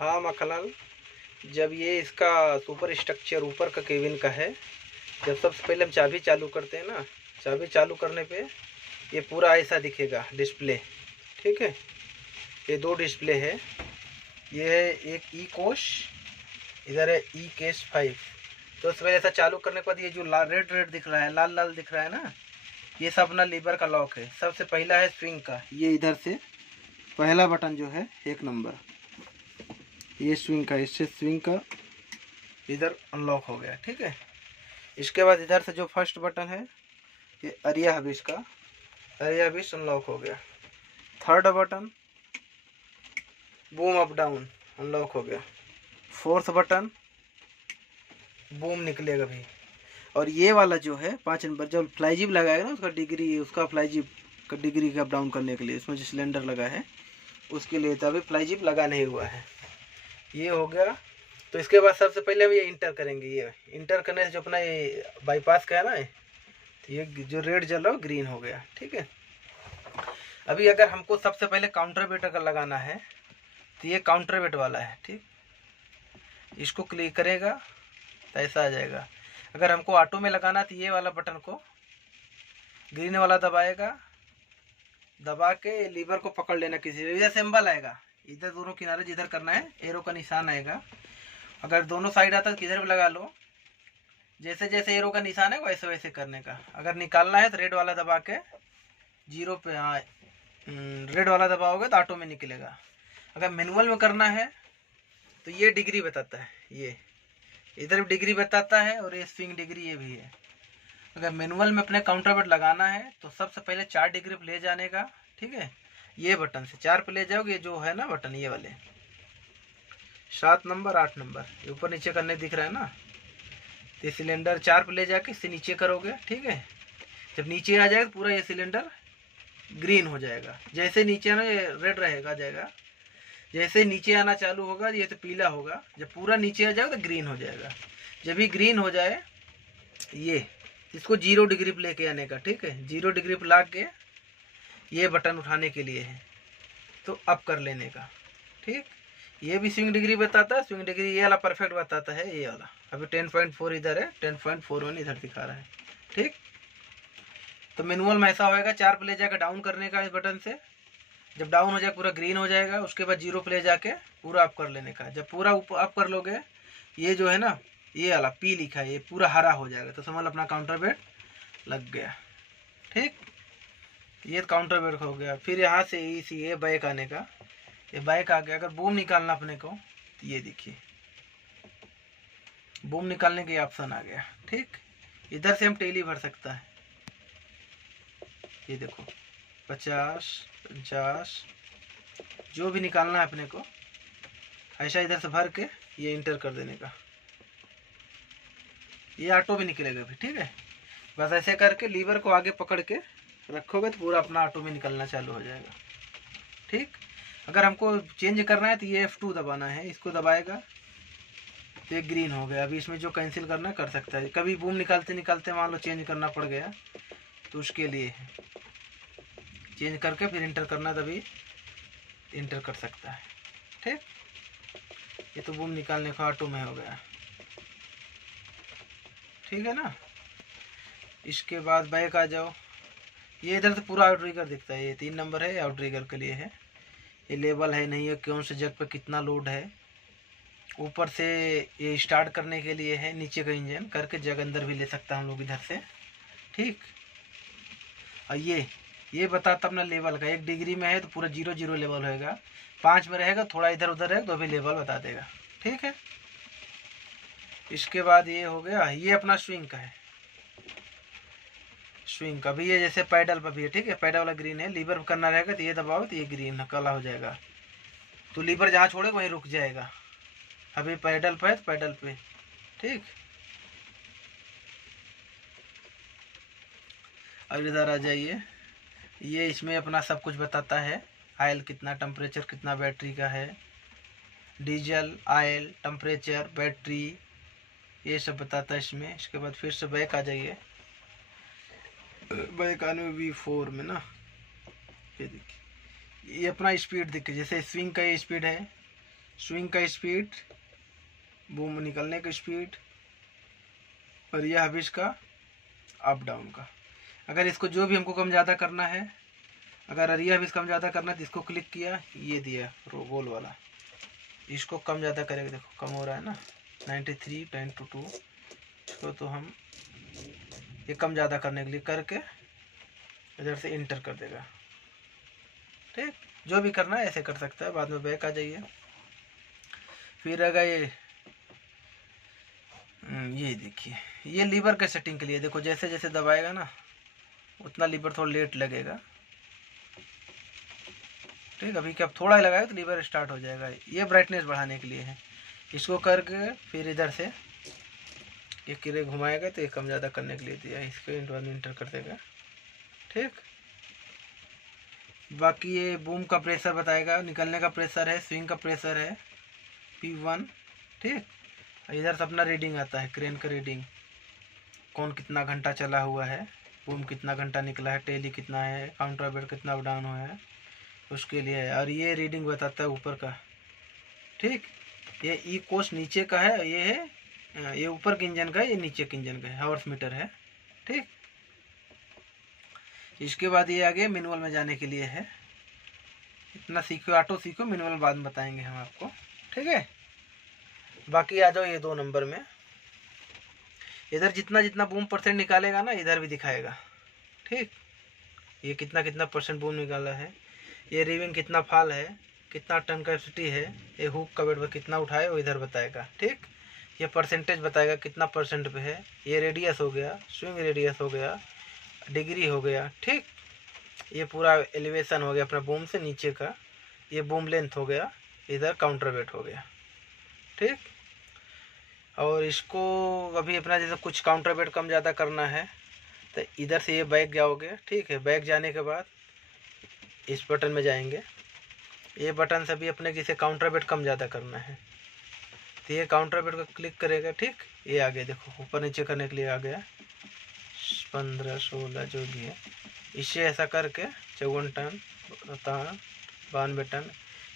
हाँ मखनल, जब ये इसका सुपर स्ट्रक्चर ऊपर का केबिन का है, जब सबसे पहले हम चाबी चालू करते हैं ना, चाबी चालू करने पे ये पूरा ऐसा दिखेगा डिस्प्ले। ठीक है, ये दो डिस्प्ले है, ये है एक ई कोश, इधर है ई केस 5। तो उसमें ऐसा चालू करने के बाद ये जो लाल रेड रेड दिख रहा है, लाल लाल दिख रहा है ना, ये सब अपना लीवर का लॉक है। सबसे पहला है स्विंग का, ये इधर से पहला बटन जो है 1 नंबर, ये स्विंग का, इससे स्विंग का इधर अनलॉक हो गया। ठीक है, इसके बाद इधर से जो फर्स्ट बटन है ये अरिया हबिश का, अरिया हबिश अनलॉक हो गया। Third button boom up down unlock हो गया। फोर्थ बटन बूम निकलेगा भी। और ये वाला जो है 5 नंबर, जब फ्लाईजिप लगाएगा ना, उसका डिग्री, उसका फ्लाईजिप का डिग्री का अप डाउन करने के लिए इसमें जो सिलेंडर लगा है उसके लिए, तो अभी फ्लाईजिप लगा नहीं हुआ है। ये हो गया। तो इसके बाद सबसे पहले हम ये इंटर करेंगे। ये इंटर करने से जो अपना ये बाईपास का है ना, तो ये जो रेड जल रहा है ग्रीन हो गया। ठीक है, अभी अगर हमको सबसे पहले काउंटर वेट अगर लगाना है तो ये काउंटर वेट वाला है। ठीक, इसको क्लिक करेगा तो ऐसा आ जाएगा। अगर हमको ऑटो में लगाना तो ये वाला बटन को ग्रीन वाला दबाएगा, दबा के लीवर को पकड़ लेना। किसी इधर सिंबल आएगा, इधर दोनों किनारे जिधर करना है एरो का निशान आएगा। अगर दोनों साइड आता है तो किधर भी लगा लो, जैसे जैसे एरो का निशान है वैसे वैसे करने का। अगर निकालना है तो रेड वाला दबा के जीरो पे, हाँ रेड वाला दबाओगे तो ऑटो में निकलेगा। अगर मैनुअल में करना है तो ये डिग्री बताता है, ये इधर भी डिग्री बताता है और ये स्विंग डिग्री ये भी है। अगर मैनुअल में अपने काउंटर वेट लगाना है तो सबसे पहले 4 डिग्री पे ले जाने का। ठीक है, ये बटन से 4 पे ले जाओगे, जो है ना बटन ये वाले 7 नंबर 8 नंबर, ये ऊपर नीचे करने दिख रहा है ना, तो सिलेंडर 4 पे ले जाके इससे नीचे करोगे। ठीक है, जब नीचे आ जाएगा तो पूरा ये सिलेंडर ग्रीन हो जाएगा। जैसे नीचे आना ये रेड रहेगा जाएगा, जैसे नीचे आना चालू होगा ये तो पीला होगा, जब पूरा नीचे आ जाएगा तो ग्रीन हो जाएगा। जब भी ग्रीन हो जाए ये इसको 0 डिग्री पे लेके आने का। ठीक है, 0 डिग्री पे ला के ये बटन उठाने के लिए है, तो अप कर लेने का। ठीक, ये भी स्विंग डिग्री बताता है, स्विंग डिग्री ये वाला परफेक्ट बताता है, ये वाला अभी 10.4 इधर है, 10.41 इधर दिखा रहा है। ठीक, तो मैनुअल में ऐसा होएगा, 4 पे ले जाकर डाउन करने का इस बटन से, जब डाउन हो जाए पूरा ग्रीन हो जाएगा। उसके बाद 0 पे ले जाके पूरा अप कर लेने का। जब पूरा अप कर लोगे, ये जो है ना ये वाला पी लिखा है, ये पूरा हरा हो जाएगा, तो समझ अपना काउंटर वेट लग गया। ठीक, ये काउंटर वेट हो गया। फिर यहाँ से इसी ये बैक आने का, ये बैक आ गया। अगर बूम निकालना अपने को तो ये देखिए बूम निकालने के ऑप्शन आ गया। ठीक, इधर से हम टेली भर सकता है, ये देखो 50 50 जो भी निकालना है अपने को, ऐसा इधर से भर के ये इंटर कर देने का, ये ऑटो में निकलेगा भी। ठीक है, बस ऐसे करके लीवर को आगे पकड़ के रखोगे तो पूरा अपना ऑटो में निकलना चालू हो जाएगा। ठीक, अगर हमको चेंज करना है तो ये F2 दबाना है, इसको दबाएगा तो ये ग्रीन हो गया। अभी इसमें जो कैंसिल करना कर सकता है। कभी बूम निकालते निकालते मान लो चेंज करना पड़ गया तो उसके लिए है, चेंज करके फिर इंटर करना, तभी इंटर कर सकता है। ठीक, ये तो बूम निकालने का ऑटो में हो गया। ठीक है ना, इसके बाद बैक आ जाओ, ये इधर से पूरा आउटरिगर दिखता है, ये 3 नंबर है, आउटरिगर के लिए है। ये लेवल है नहीं है, कौन से जग पे कितना लोड है। ऊपर से ये स्टार्ट करने के लिए है, नीचे का इंजन करके जग अंदर भी ले सकता है हम लोग इधर से। ठीक, और ये बताता अपना लेवल का, 1 डिग्री में है तो पूरा 0 0 लेवल होएगा, 5 में रहेगा थोड़ा इधर उधर है तो भी लेवल बता देगा। ठीक है, इसके बाद ये हो गया, ये अपना स्विंग का है, स्विंग का भी ये जैसे पैडल पर भी है। ठीक है, पैडल वाला ग्रीन है, लीवर करना रहेगा तो ये दबाओ तो ये ग्रीन काला हो जाएगा, तो लीवर जहाँ छोड़े वहीं रुक जाएगा। अभी पैडल पे है तो पैडल पे। ठीक, अब इधर आ जाइए, ये इसमें अपना सब कुछ बताता है, आयल कितना, टेम्परेचर कितना बैटरी का है, डीजल, आयल, टेम्परेचर, बैटरी, ये सब बताता है इसमें। इसके बाद फिर से बैक आ जाइए, बैक आने में V4 में ना ये देखिए, ये अपना स्पीड देखिए, जैसे स्विंग का ये स्पीड है, स्विंग का स्पीड, बूम निकलने का स्पीड, और यह अब इसका अप डाउन का। अगर इसको जो भी हमको कम ज़्यादा करना है, अगर अरिया भी कम ज़्यादा करना है तो इसको क्लिक किया, ये दिया गोल वाला, इसको कम ज़्यादा करेगा, देखो कम हो रहा है ना 93.22। इसको तो हम ये कम ज़्यादा करने के लिए करके इधर से इंटर कर देगा। ठीक, जो भी करना है ऐसे कर सकता है। बाद में बैक आ जाइए। फिर अगर ये देखिए, ये लीवर के सेटिंग के लिए देखो, जैसे जैसे दबाएगा ना उतना लीवर थोड़ा लेट लगेगा। ठीक, अभी क्या थोड़ा ही लगाएगा तो लीवर स्टार्ट हो जाएगा। ये ब्राइटनेस बढ़ाने के लिए है। इसको करके फिर इधर से ये किरे घुमाएगा तो ये कम ज़्यादा करने के लिए दिया, इसको इंटर कर देगा। ठीक, बाकी ये बूम का प्रेशर बताएगा, निकलने का प्रेशर है, स्विंग का प्रेशर है P1। ठीक, इधर से अपना रीडिंग आता है, क्रेन का रीडिंग, कौन कितना घंटा चला हुआ है, बूम कितना घंटा निकला है, टेली कितना है, काउंटर बेड कितना डाउन हुआ है, उसके लिए है। और ये रीडिंग बताता है ऊपर का। ठीक, ये ई कोस नीचे का है, ये है ये ऊपर के इंजन का है, ये नीचे के इंजन का है, हावर्स मीटर है। ठीक, इसके बाद ये आगे मैनुअल में जाने के लिए है। इतना सीखो, ऑटो सीखो, मैनुअल बाद में बताएंगे हम आपको। ठीक है, बाकी आ जाओ ये 2 नंबर में। इधर जितना जितना बूम परसेंट निकालेगा ना इधर भी दिखाएगा। ठीक, ये कितना कितना परसेंट बूम निकाला है, ये रिविंग कितना फाल है, कितना टन कैपेसिटी है, ये हुक का वेट पर कितना उठाए वो इधर बताएगा। ठीक, ये परसेंटेज बताएगा कितना परसेंट पे है। ये रेडियस हो गया, स्विंग रेडियस हो गया, डिग्री हो गया। ठीक, ये पूरा एलिवेशन हो गया अपना बूम से नीचे का, ये बूम लेंथ हो गया, इधर काउंटर वेट हो गया। ठीक, और इसको अभी अपना जैसे कुछ काउंटर वेट कम ज़्यादा करना है तो इधर से ये बैक जाओगे। ठीक है, बैक जाने के बाद इस बटन में जाएंगे, ये बटन से भी अपने किसी काउंटर वेट कम ज़्यादा करना है तो ये काउंटर वेट को क्लिक करेगा। ठीक, ये आगे देखो ऊपर नीचे करने के लिए आ गया 15, 16 जो भी है, इसे ऐसा करके 54 टन, 92 टन,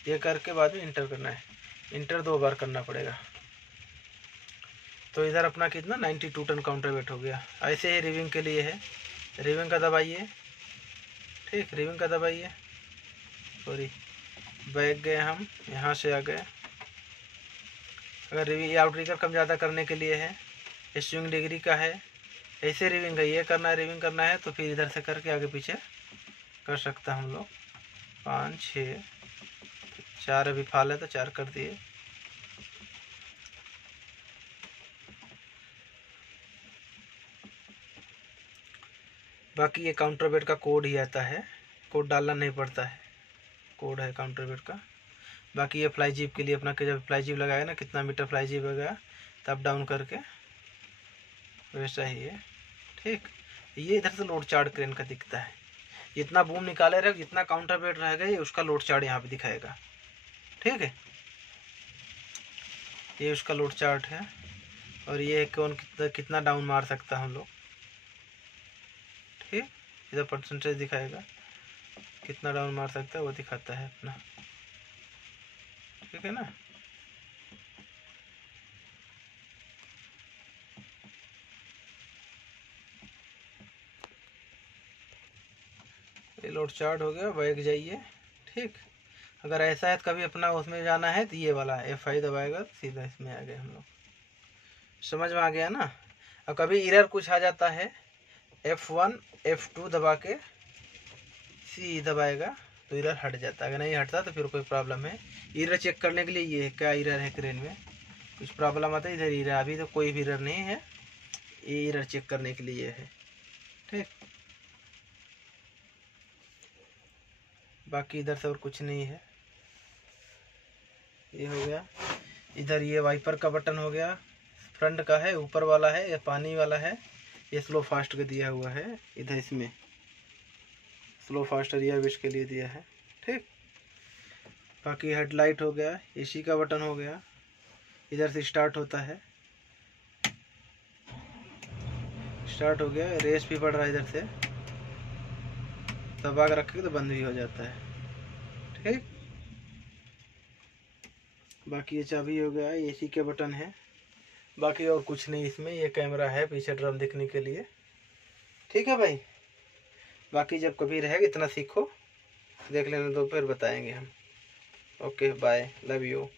ये करके बाद में इंटर करना है। इंटर 2 बार करना पड़ेगा। तो इधर अपना कितना 92 टन काउंटर वेट हो गया। ऐसे ही रिविंग के लिए है, रिविंग का दबाइए। ठीक, रिविंग का दबाइए, सॉरी बैक गए हम, यहाँ से आ गए। अगर रिविंग आउटरिगर कम ज़्यादा करने के लिए है, स्विंग डिग्री का है, ऐसे रिविंग है, ये करना है, रिविंग करना है तो फिर इधर से करके आगे पीछे कर सकता हम लोग। 5, 6, 4 अभी फाल है तो 4 कर दिए। बाकी ये काउंटर वेट का कोड ही आता है, कोड डालना नहीं पड़ता है, कोड है काउंटर वेट का। बाकी ये फ्लाई जीप के लिए अपना जब फ्लाई जीप लगाया ना, कितना मीटर फ्लाई जीप होगा तब डाउन करके वैसा ही है। ठीक, ये इधर से लोड चार्ट क्रेन का दिखता है, जितना बूम निकाले रहे, जितना काउंटर वेट रहेगा ये उसका लोड चार्ट यहाँ पे दिखाएगा। ठीक है, ये उसका लोड चार्ट है, और ये कौन कितना डाउन मार सकता हम लोग। ठीक, इधर परसेंटेज दिखाएगा, कितना डाउन मार सकता है वो दिखाता है अपना। ठीक है ना, ये लोड चार्ट हो गया, बैक जाइए। ठीक, अगर ऐसा है तो कभी अपना उसमें जाना है तो ये वाला F5 दबाएगा तो सीधा इसमें आ गए हम लोग। समझ में आ गया ना। और कभी एरर कुछ आ जाता है, F1 F2 दबा के C दबाएगा तो एरर हट जाता है। अगर नहीं हटता तो फिर कोई प्रॉब्लम है। एरर चेक करने के लिए ये क्या एरर है, क्रेन में कुछ प्रॉब्लम आता है, इधर एरर, अभी तो कोई भी एरर नहीं है, ये एरर चेक करने के लिए है। ठीक, बाकी इधर से और कुछ नहीं है। ये हो गया, इधर ये वाइपर का बटन हो गया, फ्रंट का है, ऊपर वाला है, ये पानी वाला है, ये स्लो फास्ट का दिया हुआ है, इधर इसमें स्लो फास्ट रियर के लिए दिया है। ठीक, बाकी हेडलाइट हो गया, एसी का बटन हो गया, इधर से स्टार्ट होता है, स्टार्ट हो गया, रेस भी पड़ रहा है, इधर से दबा के रखेंगे तो बंद भी हो जाता है। ठीक, बाकी ये चाबी हो गया, एसी के बटन है, बाकी और कुछ नहीं इसमें। ये कैमरा है पीछे ड्रम दिखने के लिए। ठीक है भाई, बाकी जब कभी रहेगा इतना सीखो, देख लेने दो, फिर बताएंगे हम। Okay bye, love you.